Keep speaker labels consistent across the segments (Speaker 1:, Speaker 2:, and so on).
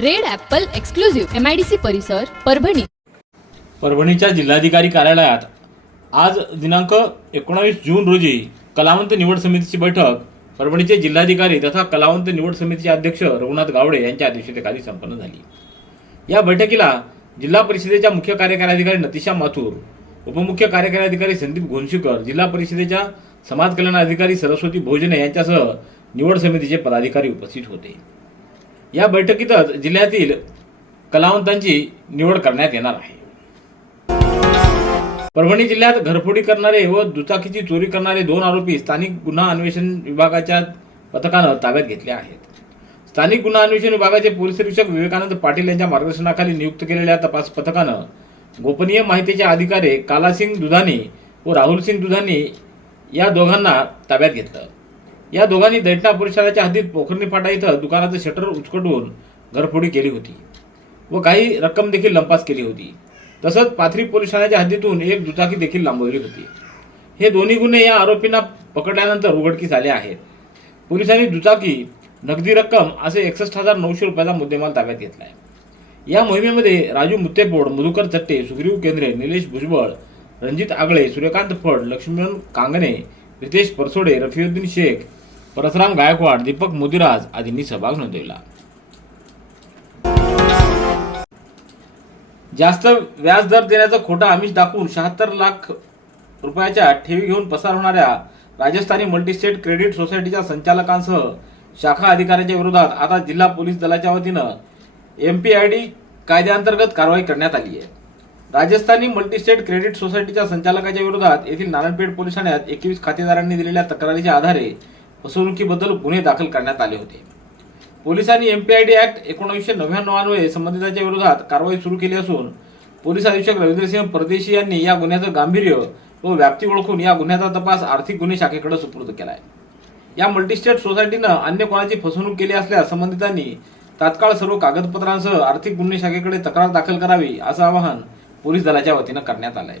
Speaker 1: Red apple exclusive MIDC परिसर परभणी.
Speaker 2: परभणीच्या जिल्हाधिकारी कार्यालयात आज दिनांक एकोणावीस जून रोजी कलावंत निवड समितीची बैठक परभणीचे जिल्हाधिकारी तथा कलावंत निवड समितीचे अध्यक्ष रघुनाथ गावडे यांच्या अध्यक्षतेखाली संपन्न झाली. या बैठकीला जिल्हा परिषदेच्या मुख्य कार्यकारी अधिकारी नतिशा माथूर उपमुख्य कार्यकारी अधिकारी संदीप घोणशीकर जिल्हा परिषदेच्या समाज कल्याण अधिकारी सरस्वती भोजने यांच्यासह निवड समितीचे पदाधिकारी उपस्थित होते. या बैठकीतच जिल्ह्यातील कलावंतांची निवड करण्यात येणार आहे. परभणी जिल्ह्यात घरफोडी करणारे व दुचाकीची चोरी करणारे दोन आरोपी स्थानिक गुन्हा अन्वेषण विभागाच्या पथकानं ताब्यात घेतले आहेत. स्थानिक गुन्हा अन्वेषण विभागाचे पोलीस निरीक्षक विवेकानंद पाटील यांच्या मार्गदर्शनाखाली नियुक्त केलेल्या तपास पथकानं गोपनीय माहितीचे अधिकारी कालासिंग दुधानी व राहुलसिंग दुधानी या दोघांना ताब्यात घेतलं. या दोघांनी दैठणा परिसराच्या हद्दीत पोखरणी फाटा इथं दुकानाचं शटर उचकटून घरफोडी केली होती व काही रक्कम देखील लंपास केली होती. तसंच पाथरी पोलीस ठाण्याच्या हद्दीतून एक दुचाकी देखील लांबवली होती. हे दोन्ही गुन्हे या आरोपींना पकडल्यानंतर उघडकीस आले आहेत. पोलिसांनी दुचाकी नगदी रक्कम असे एकसष्ट हजार नऊशे रुपयाचा मुद्देमाल ताब्यात घेतला आहे या मोहिमेमध्ये राजू मुत्तेपोड मधुकर चट्टे सुग्रीव केंद्रे निलेश भुजबळ रणजित आगळे सूर्यकांत फड लक्ष्मण कांगणे रितेश परसोडे रफिउद्दीन शेख परसराम गायकवाड दीपक मोदीराज आदींनी सहभाग नोंदवला. जास्त व्याज दर देण्याचा खोटा आमिष दाखवून शहात्तर लाख रुपयाच्या ठेवी घेऊन पसार होणाऱ्या राजस्थानी मल्टीस्टेट क्रेडिट सोसायटीच्या संचालकांसह शाखा अधिकाऱ्यांच्या विरोधात आता जिल्हा पोलीस दलाच्या वतीनं एमपीआयडी कायद्याअंतर्गत कारवाई करण्यात आली आहे. राजस्थानी मल्टीस्टेट क्रेडिट सोसायटीच्या संचालकाच्या विरोधात येथील नारायणपेठ पोलीस ठाण्यात एकवीस खातेदारांनी दिलेल्या तक्रारीच्या आधारे फसवणुकीबद्दल गुन्हे दाखल करण्यात आले होते. पोलिसांनी एमपीआयडी ऍक्ट एकोणीसशे नव्याण्णवान्वये संबंधितांच्या विरोधात कारवाई सुरू केली असून पोलीस अधीक्षक रवींद्रसिंह परदेशी यांनी या गुन्ह्याचं गांभीर्य व व्याप्ती ओळखून या गुन्ह्याचा तपास आर्थिक गुन्हे शाखेकडे सुपूर्द केला आहे या मल्टीस्टेट सोसायटीनं अन्य कोणाची फसवणूक केली असल्यास संबंधितांनी तात्काळ सर्व कागदपत्रांसह आर्थिक गुन्हे शाखेकडे तक्रार दाखल करावी असं आवाहन पोलीस दलाच्या वतीनं करण्यात आलं आहे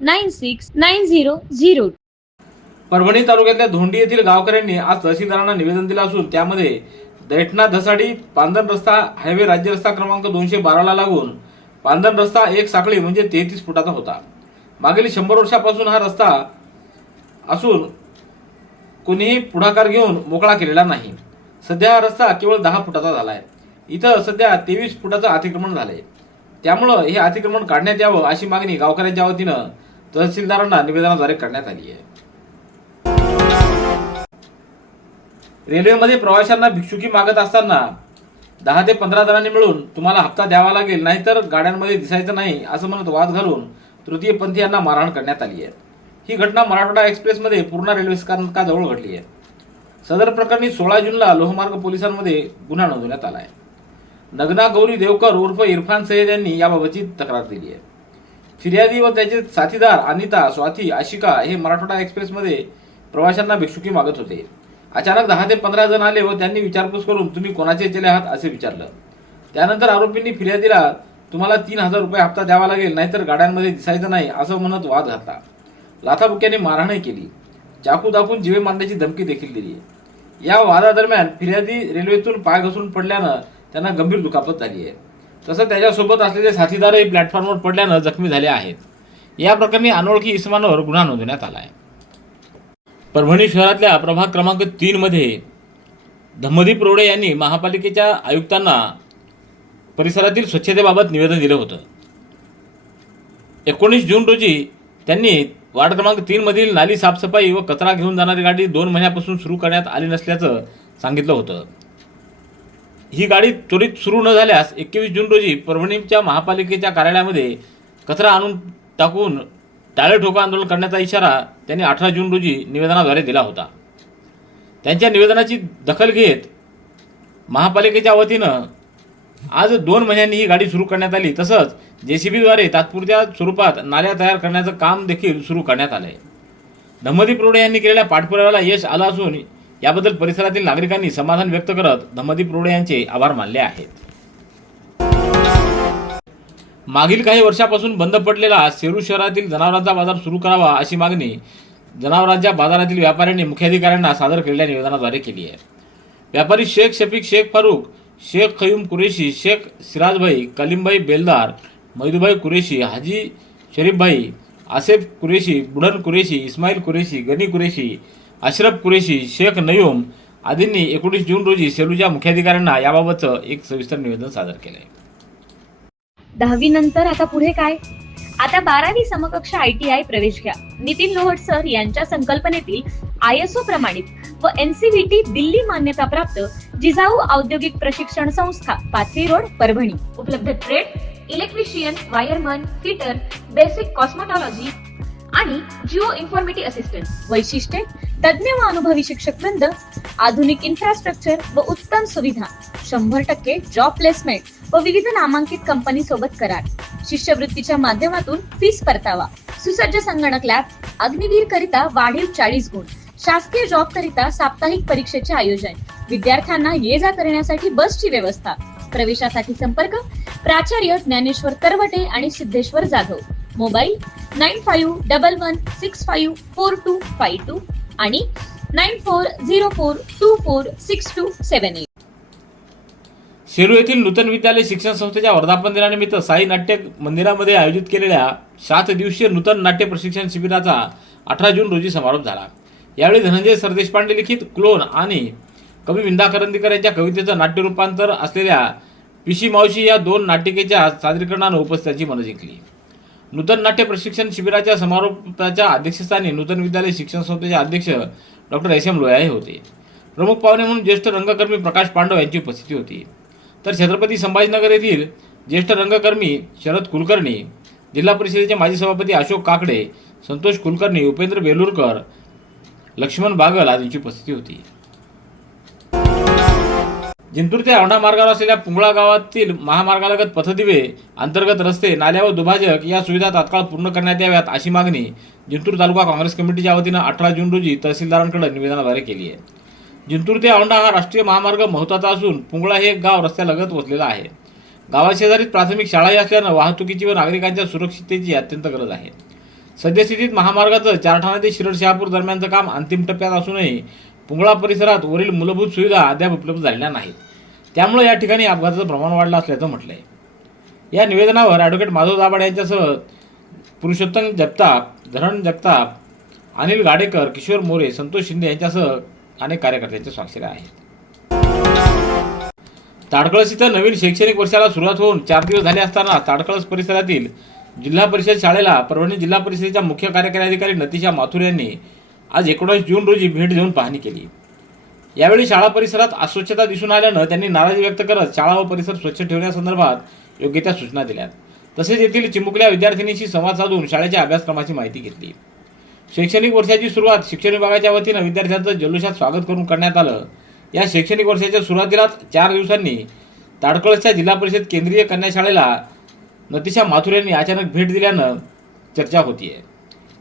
Speaker 3: nine six nine zero zero
Speaker 2: Parbhani तालुक्यातल्या धोंडी येथील गावकऱ्यांनी आज तहसीलदारांना निवेदन दिलं असून त्यामध्ये दैठणा धसाडी पांधर रस्ता हायवे राज्य रस्ता क्रमांक दोनशे बाराला लागून पांदन रस्ता एक साखळी म्हणजे तेहतीस फुटाचा होता मागील शंभर वर्षापासून हा रस्ता असून कोणीही पुढाकार घेऊन मोकळा केलेला नाही सध्या हा रस्ता केवळ दहा फुटाचा झाला आहे इथं सध्या तेवीस फुटाचं अतिक्रमण झालंय त्यामुळं हे अतिक्रमण काढण्यात यावं अशी मागणी गावकऱ्यांच्या वतीनं तहसीलदारांना निवेदनाद्वारे करण्यात आली आहे. रेल्वेमध्ये प्रवाशांना भिक्षुकी मागत असताना दहा ते पंधरा जणांनी मिळून तुम्हाला हप्ता द्यावा लागेल नाहीतर गाड्यांमध्ये दिसायचं नाही असं म्हणत वाद घालून तृतीयपंथीयांना मारहाण करण्यात आली आहे. ही घटना मराठवाडा एक्सप्रेसमध्ये पूर्णा रेल्वे स्थानकाजवळ घडली आहे. सदर प्रकरणी सोळा जूनला लोहमार्ग पोलिसांमध्ये गुन्हा नोंदवण्यात आला आहे. नगना गौरी देवकर उर्फ इरफान सय्यद यांनी याबाबतची तक्रार दिली आहे. फिर्यादी व त्याचे साथीदार अनिता स्वाती आशिका हे मराठवाडा एक्सप्रेसमध्ये प्रवाशांना भिक्षुकी मागत होते. अचानक दहा ते पंधरा जण आले व त्यांनी विचारपूस करून तुम्ही कोणाचे चेले आहात? असे विचारलं. त्यानंतर आरोपींनी फिर्यादीला तुम्हाला तीन हजार रुपये हप्ता द्यावा लागेल नाहीतर गाड्यांमध्ये दिसायचं नाही असं म्हणत वाद घातला. लाथाबुक्याने मारहाणही केली. चाकू दाखवून जीवे मारण्याची धमकी देखील दिली. या वादादरम्यान फिर्यादी रेल्वेतून पाय घसरून पडल्यानं त्यांना गंभीर दुखापत झाली आहे. तसंच त्याच्यासोबत असलेले साथीदारही प्लॅटफॉर्मवर पडल्यानं जखमी झाले आहेत. या प्रकरणी अनोळखी इसमांवर गुन्हा नोंदवण्यात आला आहे. परभणी शहरातल्या प्रभाग क्रमांक तीनमध्ये धम्मदीप रोडे यांनी महापालिकेच्या आयुक्तांना परिसरातील स्वच्छतेबाबत निवेदन दिलं होतं. एकोणीस जून रोजी त्यांनी वार्ड क्रमांक तीनमधील नाली साफसफाई व कचरा घेऊन जाणारी गाडी दोन महिन्यापासून सुरू करण्यात आली नसल्याचं सांगितलं होतं. ही गाडी त्वरित सुरू न झाल्यास एकवीस जून रोजी परभणीच्या महापालिकेच्या कार्यालयामध्ये कचरा आणून टाकून टाळे ठोका आंदोलन करण्याचा इशारा त्यांनी अठरा जून रोजी निवेदनाद्वारे दिला होता. त्यांच्या निवेदनाची दखल घेत महापालिकेच्या वतीनं आज दोन महिन्यांनी ही गाडी सुरू करण्यात आली. तसंच जे सी बीद्वारे तात्पुरत्या स्वरूपात नाल्या तयार करण्याचं काम देखील सुरू करण्यात आलं आहे धम्मदीप रोडे यांनी केलेल्या पाठपुराव्याला यश आलं असून याबद्दल परिसरातील नागरिकांनी समाधान व्यक्त करत धमदी रोडे यांचे आभार मानले आहेत. मागील काही वर्षापासून बंद पडलेला सेरू शहरातील जनावरांचा बाजार सुरू करावा अशी मागणी जनावरांच्या बाजारातील व्यापाऱ्यांनी मुख्याधिकाऱ्यांना सादर केलेल्या निवेदनाद्वारे केली आहे. व्यापारी शेख शफीक शेख फारूक शेख खयूम कुरेशी शेख सिराजभाई कलीमभाई बेलदार मैदूभाई कुरेशी हाजी शरीफभाई आसेफ कुरेशी बुढन कुरेशी इस्माईल कुरेशी गनी कुरेशी अशरफ कुरेशी शेख नयूम आदींनी एकोणीस जून रोजी सेलूच्या मुख्याधिकाऱ्यांना याबाबतचं एक सविस्तर निवेदन सादर केलंय.
Speaker 3: दहावी नंतर आता पुढे काय? आता बारावी समकक्ष आय टी आय प्रवेश घ्या. नितीन लोहट सर यांच्या संकल्पनेतील आय एस ओ प्रमाणित व एनसीव्हीटी दिल्ली मान्यता प्राप्त जिजाऊ औद्योगिक प्रशिक्षण संस्था पाथरी रोड परभणी. उपलब्ध trade electrician wireman fitter basic cosmetology आणि जिओ इन्फॉर्मेटिव्ह असिस्टंट. वैशिष्ट्ये तज्ज्ञ व अनुभवी शिक्षक वृंद आधुनिक इन्फ्रास्ट्रक्चर व उत्तम सुविधा शंभर टक्के जॉब प्लेसमेंट व विविध नामांकित कंपनी सोबत करार. शिष्यवृत्तीच्या माध्यमातून फीस परतावा. सुसज्ज संगणक लॅब अग्निवीर करिता वाढीव चाळीस गुण. शासकीय जॉब करिता साप्ताहिक परीक्षेचे आयोजन. विद्यार्थ्यांना ये जा करण्यासाठी बसची व्यवस्था. प्रवेशासाठी संपर्क. प्राचार्य ज्ञानेश्वर तरवटे आणि Siddheshwar Jadhav. Mobile nine five double one six five four two five two आणि nine four zero four two four six two seven eight.
Speaker 2: Shiru येथील नूतन विद्यालय शिक्षण संस्थेच्या वर्धापन दिनानिमित्त साई नाट्य मंदिरामध्ये आयोजित केलेल्या सात दिवसीय नूतन नाट्य प्रशिक्षण शिबिराचा अठरा जून रोजी समारोप झाला. यावेळी धनंजय सरदेशपांडे लिखित क्लोन आणि कवी विंदा करंदीकर यांच्या कवितेचं नाट्य रूपांतर असलेल्या पिशी मावशी या दोन नाटिकेच्या सादरीकरणानं उपस्थितांची मनं जिंकली. नूतन नाट्य प्रशिक्षण शिबिराच्या समारोपाच्या अध्यक्षस्थानी नूतन विद्यालय शिक्षण संस्थेचे अध्यक्ष डॉक्टर एस एम लोया हे होते. प्रमुख पाहुणे म्हणून ज्येष्ठ रंगकर्मी प्रकाश पांडव यांची उपस्थिती होती. तर छत्रपती संभाजीनगर येथील ज्येष्ठ रंगकर्मी शरद कुलकर्णी जिल्हा परिषदेचे माजी सभापती अशोक काकडे संतोष कुलकर्णी उपेंद्र बेलूरकर लक्ष्मण बागल आदींची उपस्थिती होती. जिंतूर ते औंढा मार्गावर असलेल्या पुंगळा गावातील महामार्गालगत पथदिवे अंतर्गत रस्ते नाल्या व दुभाजक या सुविधा तात्काळ पूर्ण करण्यात याव्यात अशी मागणी जिंतूर तालुका काँग्रेस कमिटीच्या वतीनं अठरा जून रोजी तहसीलदारांकडे निवेदनाद्वारे केली आहे. जिंतूर ते औंढा हा राष्ट्रीय महामार्ग महत्त्वाचा असून पुंगळा हे गाव रस्त्यालगत वसलेलं आहे. गावाशेजारीच प्राथमिक शाळाही असल्यानं वाहतुकीची व नागरिकांच्या सुरक्षिततेची अत्यंत गरज आहे. सद्यस्थितीत महामार्गाचं चारठाणा ते शिरड शहापूर दरम्यानचं काम अंतिम टप्प्यात असूनही पुंगळा परिसरात वरील मूलभूत सुविधा अद्याप उपलब्ध झालेल्या नाहीत. त्यामुळे या ठिकाणी अपघाताचं प्रमाण वाढलं असल्याचं म्हटलं आहे या निवेदनावर ॲडव्होकेट माधव दाभाड यांच्यासह पुरुषोत्तम जगताप धरण जगताप अनिल गाडेकर किशोर मोरे संतोष शिंदे यांच्यासह अनेक कार्यकर्त्यांच्या स्वाक्षऱ्या आहेत. ताडकळस इथं नवीन शैक्षणिक वर्षाला सुरुवात होऊन चार दिवस झाले असताना ताडकळस परिसरातील जिल्हा परिषद शाळेला परभणी जिल्हा परिषदेच्या मुख्य कार्यकारी अधिकारी नतिशा माथुर यांनी आज एकोणास जून रोजी भेट देऊन पाहणी केली. यावेळी शाळा परिसरात अस्वच्छता दिसून आल्यानं त्यांनी नाराजी व्यक्त करत शाळा व परिसर स्वच्छ ठेवण्यासंदर्भात योग्य त्या सूचना दिल्या तसेच येथील चिमुकल्या विद्यार्थिनीशी संवाद साधून शाळेच्या अभ्यासक्रमाची माहिती घेतली. शैक्षणिक वर्षाची सुरुवात शिक्षण विभागाच्या वतीनं विद्यार्थ्यांचं जल्लोषात स्वागत करून करण्यात आलं. या शैक्षणिक वर्षाच्या सुरुवातीलाच चार दिवसांनी ताडकळसच्या जिल्हा परिषद केंद्रीय कन्या शाळेला नतिशा माथुर यांनी अचानक भेट दिल्यानं चर्चा होतीये.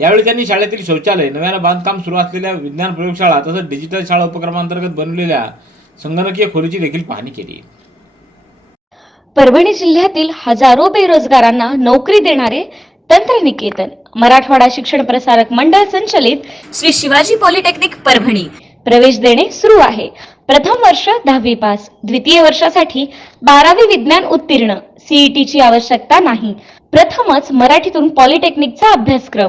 Speaker 2: यावेळी त्यांनी शाळेतील शौचालय नव्यानं बांधकाम सुरू असलेल्या विज्ञान प्रयोगशाळा तसंच डिजिटल शाळा उपक्रमांतर्गत बनवलेल्या संगणकीय खोलीची देखील पाहणी केली.
Speaker 3: परभणी जिल्ह्यातील हजारो बेरोजगारांना नोकरी देणारे तंत्रनिकेतन मराठवाडा शिक्षण प्रसारक मंडळ संचलित श्री शिवाजी पॉलिटेक्निक परभणी. प्रवेश देणे सुरू आहे. प्रथम वर्ष दहावी पास द्वितीय वर्षासाठी बारावी विज्ञान उत्तीर्ण सीईटी ची आवश्यकता नाही. प्रथमच मराठीतून पॉलिटेक्निकचा अभ्यासक्रम.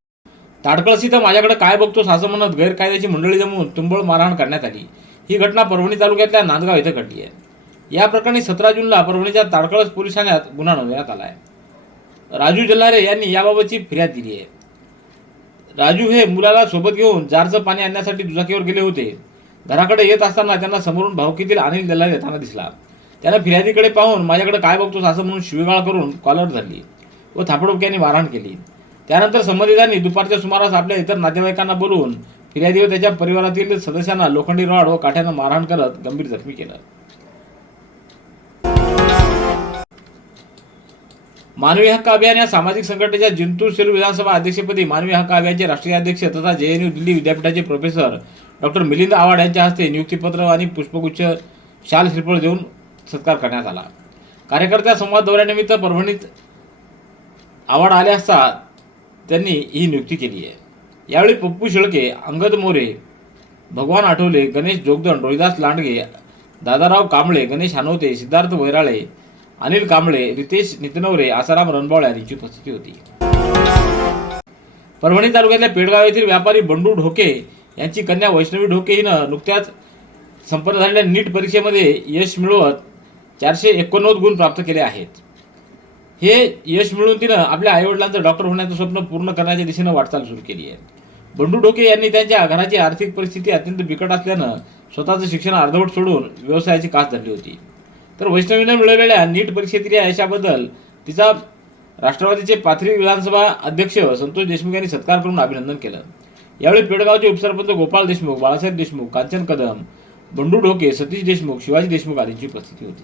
Speaker 2: ताडकळस इथं माझ्याकडे काय बघतोस असं म्हणत गैरकायद्याची मंडळी जमवून तुंबळ मारहाण करण्यात आली. ही घटना परभणी तालुक्यातल्या नांदगाव इथं घडली आहे. या प्रकरणी सतरा जूनला परभणीच्या ताडकळस पोलीस ठाण्यात गुन्हा नोंदवण्यात आला आहे. राजू जल्लारे यांनी याबाबतची फिर्याद दिली आहे. राजू हे मुलाला सोबत घेऊन जारचं पाणी आणण्यासाठी दुचाकीवर गेले होते. घराकडे येत असताना त्यांना समोरून भावकीतील अनिल दल्लारे येताना दिसला. त्यानं फिर्यादीकडे पाहून माझ्याकडे काय बघतोस? असं म्हणून शिवीगाळ करून कॉलर धरली व थापडोक्याने मारहाण केली. त्यानंतर संबंधितांनी दुपारच्या सुमारास आपल्या इतर नातेवाईकांना बोलवून फिर्यादी व त्याच्या परिवारातील सदस्यांना लोखंडी रॉड व काठ्यानं मारहाण करत गंभीर जखमी केलं. मानवी हक्क अभियान या सामाजिक संघटनेच्या जिंतूर सेलू विधानसभा अध्यक्षपदी मानवी हक्क अभियानचे राष्ट्रीय अध्यक्ष तथा जेएनयू दिल्ली विद्यापीठाचे प्रोफेसर डॉक्टर मिलिंद आव्हाड यांच्या हस्ते नियुक्तीपत्र आणि पुष्पगुच्छ शाल श्रीफळ देऊन सत्कार करण्यात आला. कार्यकर्त्या संवाद दौऱ्यानिमित्त परभणीत आव्हाड आले असता त्यांनी ही नियुक्ती केली आहे. यावेळी पप्पू शेळके अंगद मोरे भगवान आठवले गणेश जोगदंड रोहिदास लांडगे दादाराव कांबळे गणेश हानवते सिद्धार्थ वैराळे अनिल कांबळे रितेश नितनवरे आसाराम रणबावळे यांची उपस्थिती होती. परभणी तालुक्यातल्या पेडगाव येथील व्यापारी बंडू ढोके यांची कन्या वैष्णवी ढोके हिनं नुकत्याच संपन्न झालेल्या नीट परीक्षेमध्ये यश मिळवत चारशे एकोणनव्वद गुण प्राप्त केले आहेत. हे यश मिळून तिनं आपल्या आईवडिलांचं डॉक्टर होण्याचं स्वप्न पूर्ण करण्याच्या दिशेनं वाटचाल सुरू केली आहे. बंडू ढोके यांनी त्यांच्या घराची आर्थिक परिस्थिती अत्यंत बिकट असल्यानं स्वतःचं शिक्षण अर्धवट सोडून व्यवसायाची कास धरली होती. तर वैष्णवीनं मिळवलेल्या नीट परीक्षेतील या यशाबद्दल तिचा राष्ट्रवादीचे पाथरी विधानसभा अध्यक्ष संतोष देशमुख यांनी सत्कार करून अभिनंदन केलं. यावेळी पेडगावचे उपसरपंच गोपाळ देशमुख बाळासाहेब देशमुख कांचन कदम बंडू ढोके सतीश देशमुख शिवाजी देशमुख आदींची उपस्थिती होती.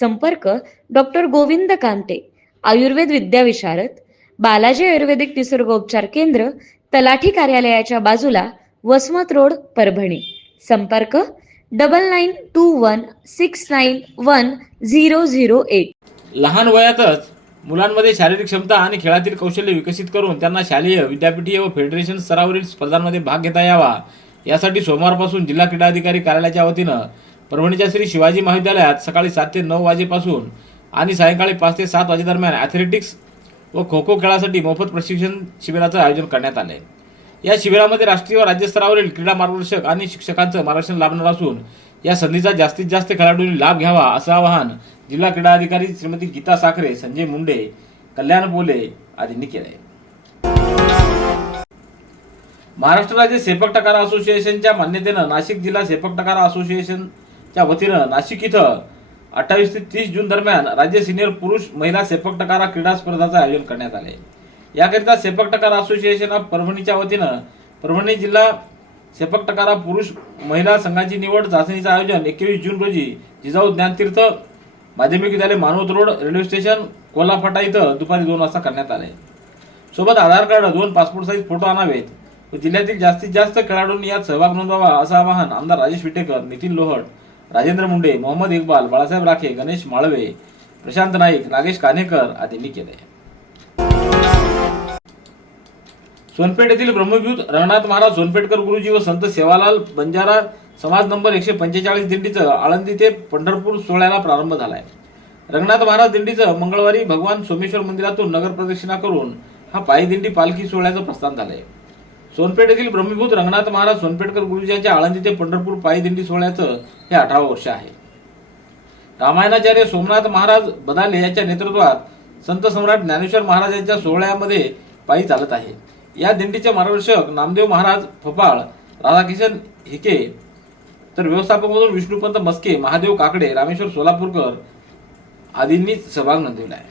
Speaker 3: संपर्क डॉक्टर गोविंद कांते आयुर्वेद विद्याविशारद बालाजी आयुर्वेदिक निसर्गोपचार केंद्र तलाठी कार्यालयाच्या बाजूला वसमत रोड परभणी. संपर्क double nine two one six nine one zero zero eight.
Speaker 2: लहान वयातच मुलांमध्ये शारीरिक क्षमता आणि खेळातील कौशल्य विकसित करून त्यांना शालेय विद्यापीठीय व फेडरेशन स्तरावरील स्पर्धांमध्ये भाग घेता यावा. यासाठी सोमवारपासून जिल्हा क्रीडा अधिकारी कार्यालयाच्या वतीनं परभणीच्या श्री शिवाजी महाविद्यालयात सकाळी सात ते नऊ वाजेपासून आणि सायंकाळी पाच ते सात वाजेदरम्यान ॲथलेटिक्स व खो खो खेळासाठी मोफत प्रशिक्षण शिबिराचं आयोजन करण्यात आलं आहे या शिबिरामध्ये राष्ट्रीय व राज्यस्तरावरील क्रीडा मार्गदर्शक आणि शिक्षकांचं मार्गदर्शन लाभणार असून या संधीचा जास्तीत जास्त खेळाडूंनी लाभ घ्यावा असं आवाहन जिल्हा क्रीडा अधिकारी श्रीमती गीता साखरे संजय मुंडे कल्याण बोले आदींनी केलं आहे महाराष्ट्र राज्य सेपक टकारा असोसिएशनच्या मान्यतेनं नाशिक जिल्हा सेपक टकारा च्या वतीनं नाशिक इथं अठ्ठावीस ते तीस जून दरम्यान राज्य सिनियर पुरुष महिला सेपक टकारा क्रीडा स्पर्धाचं आयोजन करण्यात आले याकरिता सेपक टकारा असोसिएशन ऑफ परभणीच्या वतीनं परभणी जिल्हा सेपक टकारा पुरुष महिला संघाची निवड चाचणीचं आयोजन एकवीस जून रोजी जिजाऊ ज्ञानतीर्थ माध्यमिक विद्यालय Manwat road railway station Kolhaphata इथं दुपारी दोन वाजता करण्यात आले सोबत आधार कार्ड दोन पासपोर्ट साईज फोटो आणावेत व जिल्ह्यातील जास्तीत जास्त खेळाडूंनी यात सहभाग नोंदवावा असं आवाहन आमदार राजेश विटेकर नितीन लोहट राजेंद्र मुंडे मोहम्मद इक्बाल बाळासाहेब राखे गणेश माळवे प्रशांत नाईक नागेश कानेकर आदींनी केले. सोनपेठ येथील ब्रह्मभूत रंगनाथ महाराज सोनपेठकर गुरुजी व संत सेवालाल बंजारा समाज नंबर एकशे पंचेचाळीस दिंडीचं आळंदी ते पंढरपूर सोहळ्याला प्रारंभ झालाय. रंगनाथ महाराज दिंडीचं मंगळवारी भगवान सोमेश्वर मंदिरातून नगर प्रदक्षिणा करून हा पायी दिंडी पालखी सोहळ्याचं प्रस्थान झालंय. सोनपेठ येथील ब्रह्मभूत रंगनाथ महाराज सोनपेठकर गुरुजींच्या आळंदी ते पंढरपूर पायी दिंडी सोहळ्याचं हे अठरावं वर्ष आहे. रामायणाचार्य सोमनाथ महाराज बदाले यांच्या नेतृत्वात संत सम्राट ज्ञानेश्वर महाराज यांच्या सोहळ्यामध्ये पायी चालत आहे. या दिंडीचे मार्गदर्शक नामदेव महाराज फपाळ राधाकिशन हिके तर व्यवस्थापक म्हणून विष्णुपंत मस्के महादेव काकडे रामेश्वर सोलापूरकर आदींनी सहभाग नोंदवला आहे.